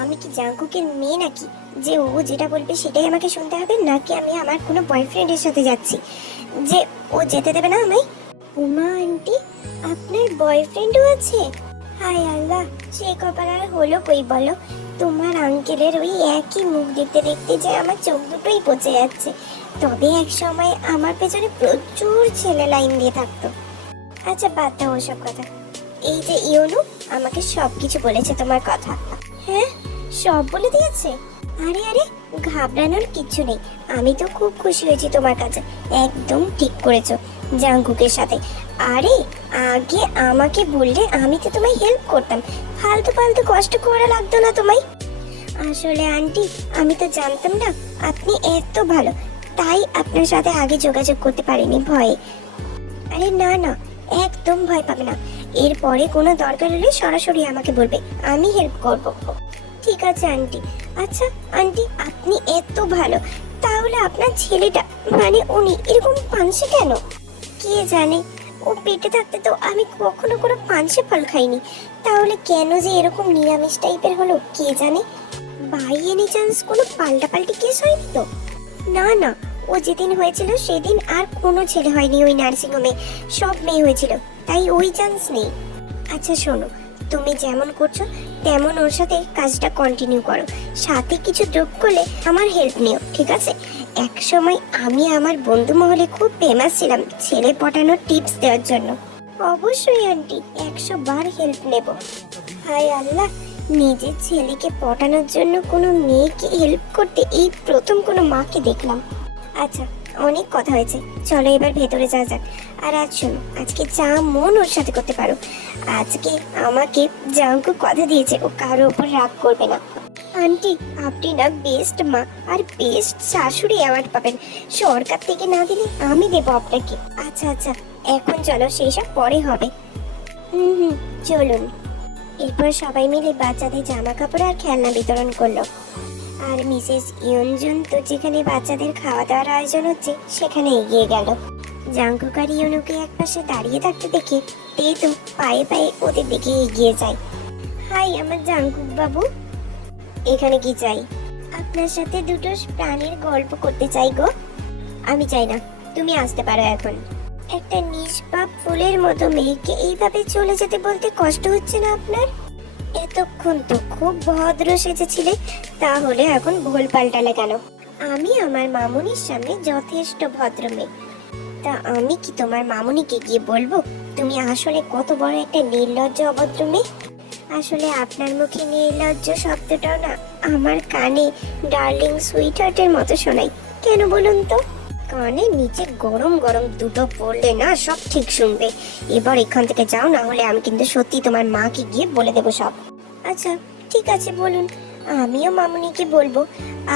আমি কি জাঙ্কুকের মেয়ে নাকি? যে ও যেটা বলবে সেটাই আমাকে শুনতে হবে, নাকি আমি আমার কোনো বয়ফ্রেন্ডের সাথে যাচ্ছি? যে ও যেতে দেবে না আমায়? উমা, আন্টি, আপনার বয়ফ্রেন্ডও আছে? হাই আল্লাহ, সে কপাল আর হলো কই বলো? তোমার আঙ্কেলের ওই একই মুখ দেখতে দেখতে যে আমার চোখ দুটোই পচে যাচ্ছে। তবে এক সময় আমার পেছনে প্রচুর ছেলে লাইন দিয়ে থাকতো। আচ্ছা বাদ দাও ওসব কথা। এই যে ইউনু আমাকে সব কিছু বলেছে তোমার কথা। হ্যাঁ সব বলে দিয়েছে? আরে আরে, ঘাবড়ানোর কিছু নেই। আমি তো খুব খুশি হয়েছি তোমার কাছে। একদম ঠিক করেছ জাঙ্কুকের সাথে। আরে, আগে আমাকে বললে আমি তো তোমায় হেল্প করতাম। ফালতু ফালতু কষ্ট করা লাগতো না তোমায়। আসলে আন্টি, আমি তো জানতাম না, আপনি এত ভালো। তাই আপনার সাথে আগে যোগাযোগ করতে পারিনি ভয়ে। আরে না না, একদম ভয় পাবে না। এরপরে কোনো দরকার হলে সরাসরি আমাকে বলবে, আমি হেল্প করব। ঠিক আছে, আন্টি। আচ্ছা আন্টি, আপনি এত ভালো। তাহলে আপনার ছেলেটা মানে উনি, এরকম পানসে কেন? কে জানে? ও পেটে থাকতে তো আমি কখনো কোনো পানসে ফল খাইনি। তাহলে কেন যে এরকম নিরামিষ টাইপের হলো, কে জানে? বাই এনি চান্স কোনো পাল্টাপাল্টি কেস হয়নি তো? না না। ও যেদিন হয়েছিল, সেদিন আর কোনো ছেলে হয়নি ওই নার্সিংহোমে। সব মেয়ে হয়েছিল, তাই ওই চান্স নেই। আচ্ছা শোনো, তুমি যেমন করছ, তেমন ওর সাথে কাজটা কন্টিনিউ করো। সাথে কিছু যোগ করলে আমার হেল্প নিও, ঠিক আছে? এক সময় আমি আমার বন্ধু মহলে খুব ফেমাস ছিলাম ছেলে পটানোর টিপস দেওয়ার জন্য। অবশ্যই আন্টি একশো বার হেল্প নেব। হায় আল্লাহ, নিজের ছেলেকে পটানোর জন্য কোনো মেয়েকে হেল্প করতে এই প্রথম কোনো মাকে দেখলাম। আচ্ছা অনেক কথা হয়েছে। চলো এবার ভেতরে যা যাক। আর আজ শোনো, আজকে যা মন ওর সাথে করতে পারো, আজকে আমাকে জাঙ্কু কথা দিয়েছে, ও কারও উপর রাগ করবে না। আন্টি, আপনি না বেস্ট মা, আর বেস্ট শাশুড়ি অ্যাওয়ার্ড পাবেন। সরকার থেকে না দিলে আমি দেবো আপনাকে। আচ্ছা আচ্ছা এখন চলো, সেই সব পরে হবে। হুম হুম, চলুন। এরপর সবাই মিলে বাচ্চাদের জামা কাপড় আর খেলনা বিতরণ করল। আর মিসেস ইয়নজুন তো যেখানে বাচ্চাদের খাওয়া দাওয়ার আয়োজন হচ্ছে, সেখানে এগিয়ে গেল। জাঙ্কুক ইয়নুকে একপাশে দাঁড়িয়ে থাকতে দেখে তে তো পায়ে পায়ে ওদের দিকে এগিয়ে যায়। হাই, আমার জাঙ্কুক বাবু এখানে কি চাই? আপনার সাথে দুটো প্রাণীর গল্প করতে চাই গো। আমি চাই না, তুমি আসতে পারো এখন। একটা নিষ্পাপ ফুলের মতো মেয়েকে এইভাবে চলে যেতে বলতে কষ্ট হচ্ছে না আপনার? এতক্ষণ তো খুব ভদ্র সেজেছিলে, তাহলে এখন ভুল পাল্টালে কেন? আমি আমার মামুনির সামনে যথেষ্ট ভদ্র মেয়ে। তা আমি কি তোমার মামুনিকে গিয়ে বলব? তুমি আসলে কত বড় একটা নির্লজ্জ, অভদ্র মেয়ে। আসলে আপনার মুখে নির্লজ্জ শব্দটাও না আমার কানে ডার্লিং সুইট হার্টের মতো শোনাই কেন বলুন তো? কানে নিচে গরম গরম দুটো পড়লে না সব ঠিক শুনবে। এবার এখান থেকে যাও, না হলে আমি কিন্তু সত্যি তোমার মাকে গিয়ে বলে দেবো সব। আচ্ছা ঠিক আছে, বলুন। আমিও মামুনিকে বলব,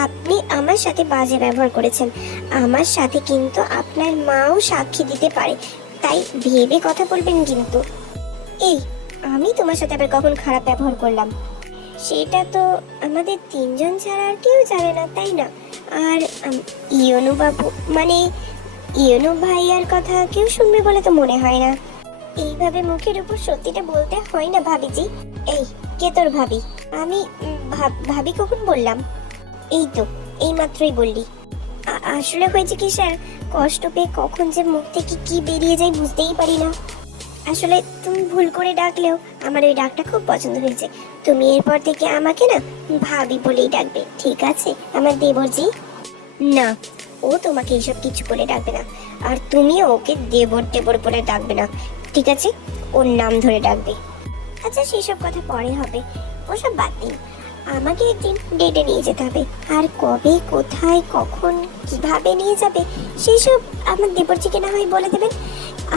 আপনি আমার সাথে বাজে ব্যবহার করেছেন। আমার সাথে কিন্তু আপনার মাও সাক্ষী দিতে পারে। তাই ভেবে কথা বলবেন কিন্তু। এই, আমি তোমার সাথে আবার কখন খারাপ ব্যবহার করলাম? সেটা তো আমাদের তিনজন ছাড়া আর কেউ জানে না, তাই না? আর ইয়নু বাবু মানে ইয়নু ভাইয়ার কথা কেউ শুনবে বলে তো মনে হয় না। এইভাবে মুখের উপর সত্যিটা বলতে হয় না, ভাবিজি। এই কে তোর ভাবি? আমি ভাব- কখন বললাম? এই তো, এই মাত্রই বললি। আসলে হয়েছে কি স্যার, কষ্ট পেয়ে কখন যে মুখ থেকে কি বেরিয়ে যায় বুঝতেই পারি না। আসলে তুমি ভুল করে ডাকলেও আমার ওই ডাকটা খুব পছন্দ হয়েছে। তুমি এরপর থেকে আমাকে না ভাবি বলেই ডাকবে, ঠিক আছে? আমার দেবরজি? না, ও তোমাকে এইসব কিছু বলে ডাকবে না। আর তুমিও ওকে দেবর দেবর বলে ডাকবে না, ঠিক আছে? ওর নাম ধরে ডাকবে। আচ্ছা সেসব কথা পরে হবে। ওসব বাদ দিন। আমাকে একদিন ডেটে নিয়ে যেতে হবে। আর কবে, কোথায়, কখন, কীভাবে নিয়ে যাবে, সেসব আমার দেবরজিকে না হয় বলে দেবেন।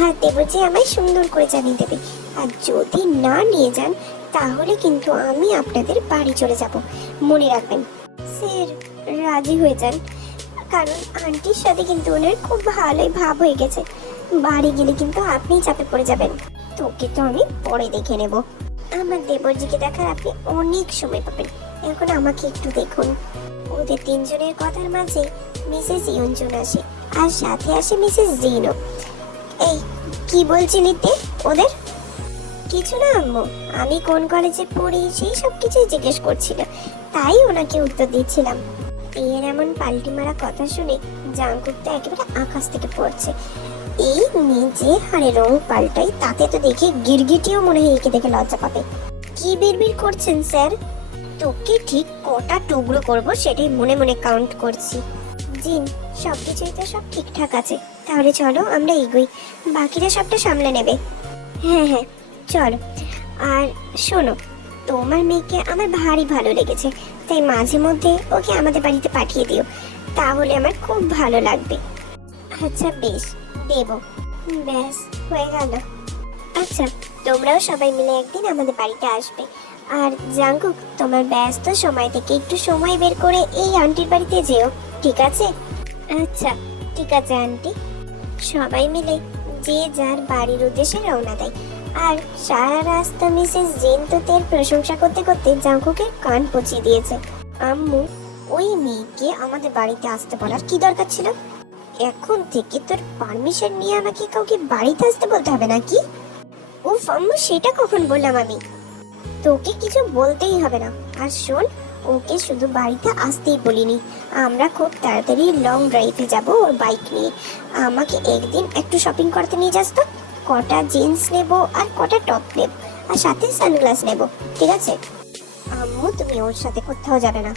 আর দেবরজি আমায় সুন্দর করে জানিয়ে দেবে। আর যদি না নিয়ে যান, তাহলে কিন্তু আমি আপনাদের বাড়ি চলে যাব। মনে রাখবেন। স্যার, রাজি হয়ে যান। কারণ আন্টির সাথে কিন্তু ওনার খুব ভালোই ভাব হয়ে গেছে। বাড়ি গেলে কিন্তু আপনি চাপে পড়ে যাবেন। তোকে তো আমি পরে দেখে নেব। আমার দেবরজিকে দেখার আপনি অনেক সময় পাবেন। এখন আমাকে একটু দেখুন। ওদের তিনজনের কথার মাঝে মিসেস ইয়ঞ্জন আসে, আর সাথে আসে মিসেস জিনো। এই, কি বলছিলি তে ওদের? কিছু না, আম্মু। আমি কোন কলেজে পড়ি সেই সব কিছুই জিজ্ঞেস করছিল তাই ওনাকে উত্তর দিচ্ছিলাম। এর এমন পাল্টি মারা কথা শুনে জাঙ্কুক তো একেবারে আকাশ থেকে পড়ছে। এই নিজে হারে রং পাল্টাই, তাতে তো দেখে গিরগিটিও মনে হয় একে দেখে লজ্জা পাবে। কি বিড়বিড় করছেন, স্যার? তোকে ঠিক কটা টুকরো করব সেটাই মনে মনে কাউন্ট করছি। জিন সব কিছুই তো সব ঠিকঠাক আছে। তাহলে চলো, আমরা এগোই। বাকিরা সবটা সামলে নেবে। হ্যাঁ হ্যাঁ চলো। আর শোনো, তোমার মেয়েকে আমার ভারী ভালো লেগেছে। তাই মাঝে মধ্যে ওকে আমাদের বাড়িতে পাঠিয়ে দিও। তাহলে আমার খুব ভালো লাগবে। আচ্ছা বেশ। দেব। ব্যাস, হয়ে গেল। আচ্ছা তোমরাও সবাই মিলে একদিন আমাদের বাড়িতে আসবে। আর জাঙ্কুক, তোমার ব্যস্ত সময় থেকে একটু সময় বের করে এই আন্টির বাড়িতে যেও, ঠিক আছে? আচ্ছা ঠিক আছে, আন্টি। সবাই মিলে যে যার বাড়ির উদ্দেশ্যে রওনা দেয়। আর সারা রাস্তা মিসেস জেনতোতের প্রশংসা করতে করতে জাঙ্কুকে কান পচিয়ে দিয়েছে। আম্মু, ওই মেয়েকে আমাদের বাড়িতে আসতে বলার কি দরকার ছিল? এখন থেকে তোর পারমিশন নিয়ে আমাকে কাউকে বাড়িতে আসতে বলতে হবে নাকি? ও আম্মু, সেটা কখন বললাম আমি? তোকে কিছু বলতেই হবে না। আর শোন, ওকে শুধু বাড়িতে আসতেই বলিনি। আমরা খুব তাড়াতাড়ি লং ড্রাইভে যাব ওর বাইক নিয়ে। আমাকে একদিন একটু শপিং করতে নিয়ে যাস তো। কটা জিন্স নেব আর কটা টপ নেব। আর সাথে সানগ্লাস নেব, ঠিক আছে? আম্মু, তুমি ওর সাথে কোথাও যাবে না।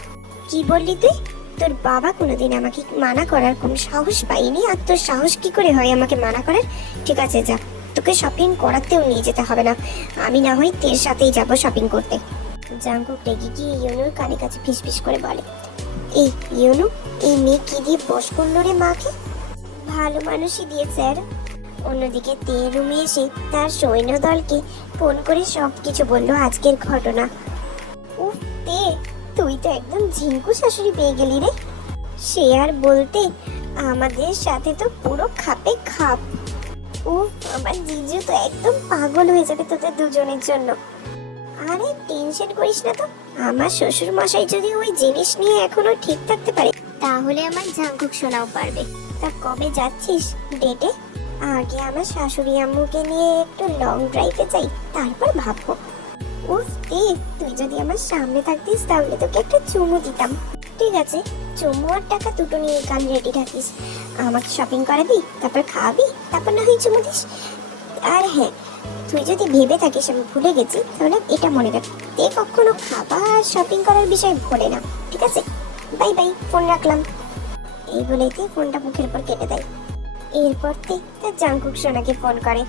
কি বললি তুই? তোর বাবা কোনোদিন আমাকে মানা করার কোনো সাহস পাইনি আর তোর সাহস কি করে হয় আমাকে মানা করার? ঠিক আছে, যা। তোকে শপিং করাতেও নিয়ে যেতে হবে না। আমি না হয় তের সাথেই যাব শপিং করতে। জাঙ্কুক রেগে গিয়ে ইউনুর কানে কাছে ফিসফিস করে বলে, এই ইউনু এই মেয়ে কি দিয়ে বস করল রে মাকে? ভালো মানুষই দিয়ে, স্যার। অন্যদিকে তে এসে তার সৈন্যদলকে ফোন করে সব কিছু বলল আজকের ঘটনা। উফ তে তুই তো একদম ঝিঙ্কু শাশুড়ি পেয়ে গেলি রে। সে আর বলতে আমাদের সাথে তো পুরো খাপে খাপ। উফ, আমার জিজু তো একদম পাগল হয়ে যাবে তোদের দুজনের জন্য। আরে, টেনশন করিস না তো। আমার শ্বশুর মশাই যদি ওই জিনিস নিয়ে এখনও ঠিক থাকতে পারে, তাহলে আমার ঝাঙ্কুক শোনাও পারবে। তা কবে যাচ্ছিস ডেটে? আগে আমার শাশুড়ি আম্মুকে নিয়ে একটু লং ড্রাইভে যাই, তারপর ভাববো। উফ, এ, তুই যদি আমার সামনে থাকতিস তাহলে তোকে একটা চুমু দিতাম। ঠিক আছে, চুমু আর টাকা দুটো নিয়ে কাল রেডি থাকিস। আমাকে শপিং করাবি, তারপর খাওয়াবি, তারপর না হয় চুমু দিস। আর হ্যাঁ তুই যদি ভেবে থাকিস আমি ভুলে গেছি, তাহলে এটা মনে রাখ। তে কখনো খাবার শপিং করার বিষয় ভোলে না, ঠিক আছে? বাই বাই ফোন রাখলাম। এই বলেই ফোনটা মুখের উপর কেটে দেয়। এরপর তে তার জাঙ্কুক সোনাকে ফোন করে।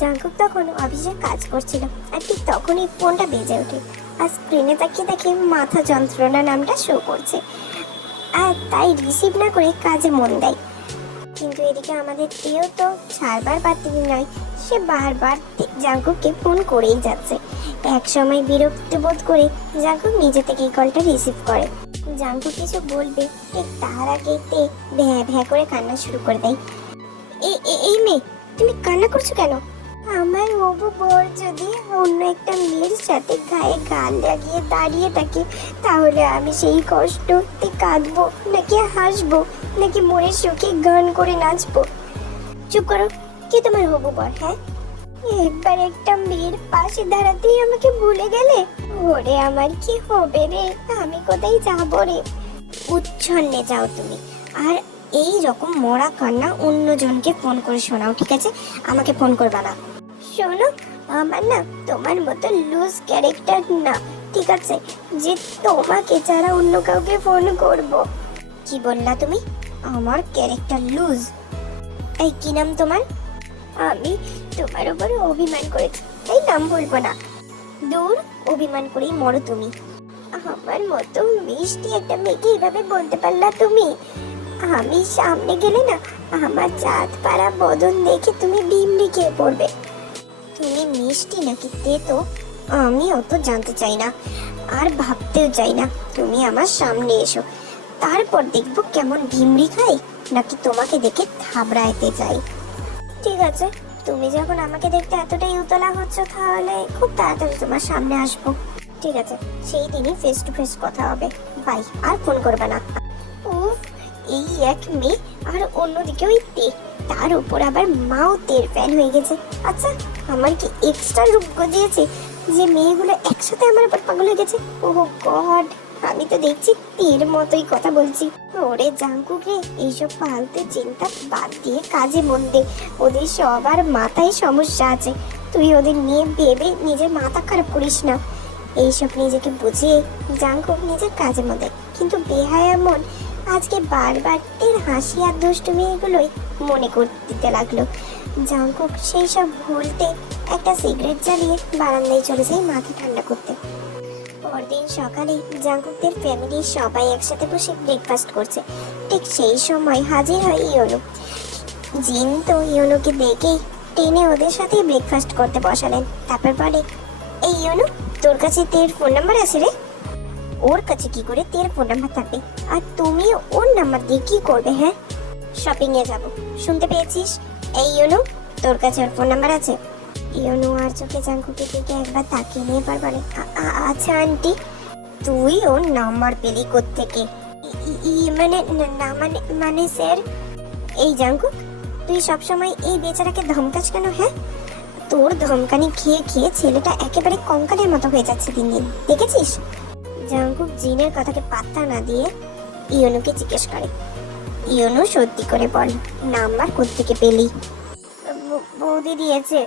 জাঙ্কুক তখন অফিসে কাজ করছিল আর ঠিক তখনই ফোনটা বেজে ওঠে আর স্ক্রিনে তাকিয়ে দেখে মাথা যন্ত্রণা নামটা শো করছে। আর তাই রিসিভ না করে কাজে মন দেয়। কিন্তু এদিকে আমাদের তেও তো ছাড়বার পাত্রী নয়, সে বারবার জাঙ্কুককে ফোন করেই যাচ্ছে। এক সময় বিরক্ত বোধ করে জাঙ্কুক নিজে থেকেই কলটা রিসিভ করে। জাঙ্কুক কিছু বলবে, ঠিক তার আগে তে ভ্যা ভ্যা করে কান্না শুরু করে দেয়। এই মেয়ে, তুমি কান্না করছ কেন? আমার হবু বর যদি অন্য একটা মেয়ের সাথে গায়ে গাল লাগিয়ে দাঁড়িয়ে থাকে, তাহলে আমি সেই কষ্টতে কাঁদবো, নাকি হাসবো, নাকি মনের সুখে গান করে নাচবো? চুপ করো, কি তোমার হবু বর হ্যাঁ? একবার একটা মেয়ের পাশে দাঁড়াতেই আমাকে ভুলে গেলে? ওরে আমার কি হবে রে? আমি কোথায় যাব রে? উচ্ছন্নে যাও তুমি। আর এই রকম মরা কান্না অন্যজনকে ফোন করে শোনাও, ঠিক আছে? আমাকে ফোন করবা না। শোনো, আমার না তোমার মতো লুজ ক্যারেক্টার না, ঠিক আছে? যে তোমাকে ছাড়া অন্য কাউকে ফোন করব। কি বললা তুমি? আমার ক্যারেক্টার লুজ এই কি নাম তোমার? আমি তোমার উপর অভিমান করেছি এই নাম বলব না। দূর অভিমান করেই মরো তুমি। আমার মতো মিষ্টি একটা মেয়েকে এভাবে বলতে পারলা তুমি? আমি সামনে গেলে না আমার চাঁদ পাড়া বদন দেখে তুমি বিমড়ি খেয়ে পড়বে। তুমি মিষ্টি নাকি তেতো আমি অত জানতে চাই না, আর ভাবতেও চাই না। তুমি আমার সামনে এসো, তারপর দেখব কেমন ভিমড়ি খাই নাকি তোমাকে দেখে থাবড়াইতে চাই। ঠিক আছে, তুমি যখন আমাকে দেখতে এতটাই উতলা হচ্ছ, তাহলে খুব তাড়াতাড়ি তোমার সামনে আসব। ঠিক আছে, সেই দিনই ফেস টু ফেস কথা হবে। বাই, আর ফোন করবে না। এই এক মেয়ে আর অন্যদিকে ওই তে। তার উপর আবার মাও তের ফ্যান হয়ে গেছে। আচ্ছা আমার কি এক্সট্রা রূপ গজিয়েছে যে মেয়েগুলো একসাথে আমার উপর পাগল হয়ে গেছে? ও গড, আমি তো দেখছি তীর মতোই কথা বলছি। ওরে জাঙ্কুক রে, এইসব ফালতু চিন্তা বাদ দিয়ে কাজে মন দে। ওদের সবার মাথায় সমস্যা আছে। তুই ওদের নিয়ে ভেবে নিজের মাথা খারাপ করিস না। এইসব নিজেকে বুঝিয়ে জাঙ্কুক নিজের কাজে মন মধ্যে কিন্তু বেহায়া মন আজকে বারবার এর হাসি আর দুষ্টুমি এগুলোই মনে করতে লাগল। জাঙ্কুক সেই সব ভুলতে একটা সিগারেট জ্বালিয়ে বারান্দায় চলে যায় মাথা ঠান্ডা করতে। পরদিন সকালে জাঙ্কুকদের ফ্যামিলির সবাই একসাথে বসে ব্রেকফাস্ট করছে। ঠিক সেই সময় হাজির হয় ইয়োনো। জিন তো ইয়োনোকে দেখেই টেনে ওদের সাথে ব্রেকফাস্ট করতে বসালেন। তারপর বলে, এই ইয়োনো, তোর কাছে তের ফোন নাম্বার আছে রে? ওর কাছে কি করে তের ফোন নাম্বার থাকবে আর তুমি ওর নাম্বার দিয়ে কি করবে হ্যাঁ? শপিং এ যাব। শুনতে পেয়েছিস? এই ইয়োনো তোর কাছে ওর ফোন নাম্বার আছে? ইয়োনো আর চোখে জাঙ্কুকের দিকে একবার তাকিয়ে নিয়ে পার বলে, "আ- আ- আচ্ছা আন্টি, তুই ওর নাম্বার পেলি কোত্থেকে? মানে না- মানে মানে স্যার, এই জাঙ্কুক তুই সবসময় এই বেচারাকে ধমকাস কেন হ্যাঁ? তোর ধমকানি খেয়ে খেয়ে ছেলেটা একেবারে কঙ্কালের মতো হয়ে যাচ্ছে দিন দিন। দেখেছিস? জাঙ্কুক জিনের কথাকে পাত্তা না দিয়ে ইয়নুকে জিজ্ঞেস করে। ইয়নু সত্যি করে বল নাম্বার কোত্থেকে পেলি? বৌদি দিয়েছে।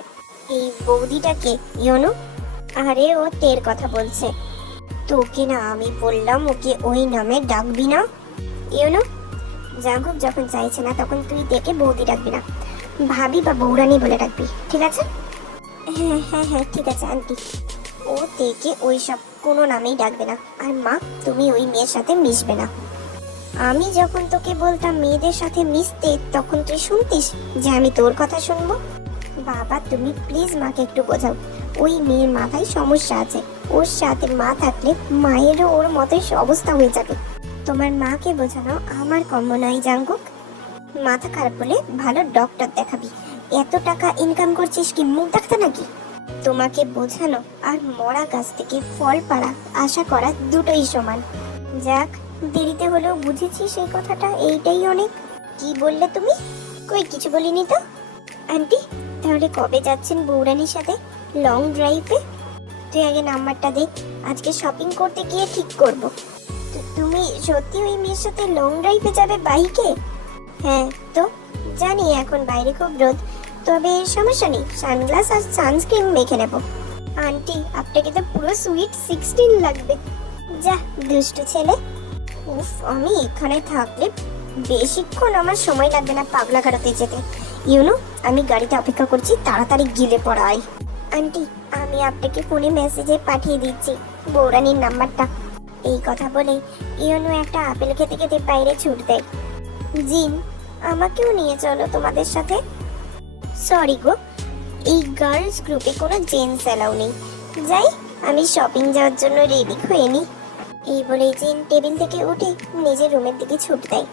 এই বৌদিটাকে ইয়নু? আরে ও তের কথা বলছে। তোকে না আমি বললাম ওকে ওই নামে ডাকবি না? ইয়নু? জাঙ্কুক যখন চাইছে না তখন তুই দেখে বৌদি ডাকবি না। ভাবি বা বৌরানি বলে ডাকবি ঠিক আছে? হ্যাঁ হ্যাঁ হ্যাঁ ঠিক আছে আন্টি। ও তেকে ওই সব কোনো নামেই ডাকবে না। আর মা, তুমি ওই মেয়ের সাথে মিশবে না। আমি যখন তোকে বলতাম মেয়েদের সাথে মিশতে, তখন তুই শুনতিস যে আমি তোর কথা শুনব? বাবা, তুমি প্লিজ মাকে একটু বোঝাও। ওই মেয়ের মাথায় সমস্যা আছে। ওর সাথে মা থাকলে মায়েরও ওর মতোই অবস্থা হয়ে যাবে। তোমার মাকে বোঝানো আমার কম্য নয় জাঙ্কুক। মাথা খারাপ হলে ভালো ডক্টর দেখাবি। এত টাকা ইনকাম করছিস কি মুখ দেখতে নাকি? তোমাকে বোঝানো আর মরা গাছ থেকে ফল পাড়া আশা করা দুটোই সমান। যাক, দেরিতে হলেও বুঝেছি সেই কথাটা, এইটাই অনেক। কি বললে তুমি? কই, কিছু বলিনি তো? আন্টি, তাহলে কবে যাচ্ছেন বৌরানির সাথে? লং ড্রাইভে? তুই আগে নাম্বারটা দে, আজকে শপিং করতে গিয়ে ঠিক করব। তুমি সত্যি ওই মেয়ের সাথে লং ড্রাইভে যাবে বাইকে? হ্যাঁ তো? জানি এখন বাইরে খুব রোদ তবে সমস্যা নেই সানগ্লাস আর সানস্ক্রিন মেখে নেব। আন্টি, আপনাকে তো পুরো সুইট সিক্সটিন লাগবে। যা দুষ্টু ছেলে। উফ, আমি এখানে থাকলে বেশিক্ষণ আমার সময় লাগবে না পাগলা কাটাতে যেতে। ইউনো আমি গাড়িতে অপেক্ষা করছি, তাড়াতাড়ি গিলে পড়াই আন্টি, আমি আপনাকে ফোনে মেসেজে পাঠিয়ে দিচ্ছি, বৌরানির নাম্বারটা। এই কথা বলে ইউনো একটা আপেল খেতে খেতে বাইরে ছুট দেয় জিন, আমাকেও নিয়ে চলো তোমাদের সাথে। সরি গো, এই গার্লস গ্রুপে কোনো জেন্টস অ্যালাউ নেই। যাই, আমি শপিং যাওয়ার জন্য রেডি হয়ে নিই। এই বলে জিন টেবিল থেকে উঠে নিজের রুমের দিকে ছুট দেয়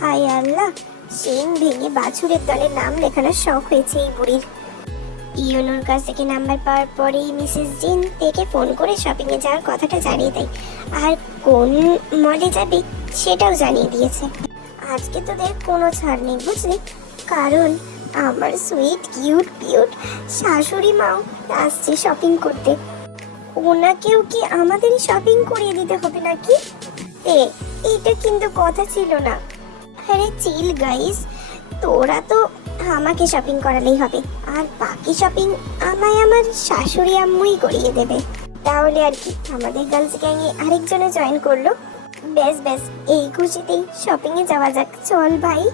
হায় আল্লাহ সেন ভেঙে বাছুরের দলে নাম লেখানোর শখ হয়েছে এই বুড়ির। ইয়োনোর কাছ থেকে নাম্বার পাওয়ার পরেই মিসেস জিন থেকে ফোন করে শপিংয়ে যাওয়ার কথাটা জানিয়ে দেয়। আর কোন মলে যাবে সেটাও জানিয়ে দিয়েছে। আজকে তোদের কোনো ছাড় নেই, বুঝলি? কারণ আমার সুইট কিউট কিউট শাশুড়ি মাও আসছে শপিং করতে। ওনাকেও কি আমাদেরই শপিং করিয়ে দিতে হবে নাকি? এ, এটা কিন্তু কথা ছিল না। আরে চিল গাইস তোরা তো আমাকে শপিং করালেই হবে, আর বাকি শপিং আমায় আমার শাশুড়ি আম্মুই করিয়ে দেবে। তাহলে আর কি, আমাদের গার্লস গ্যাংয়ে আরেকজনে জয়েন করল। ব্যাস ব্যাস, এই খুশিতেই শপিংয়ে যাওয়া যাক। চল ভাই।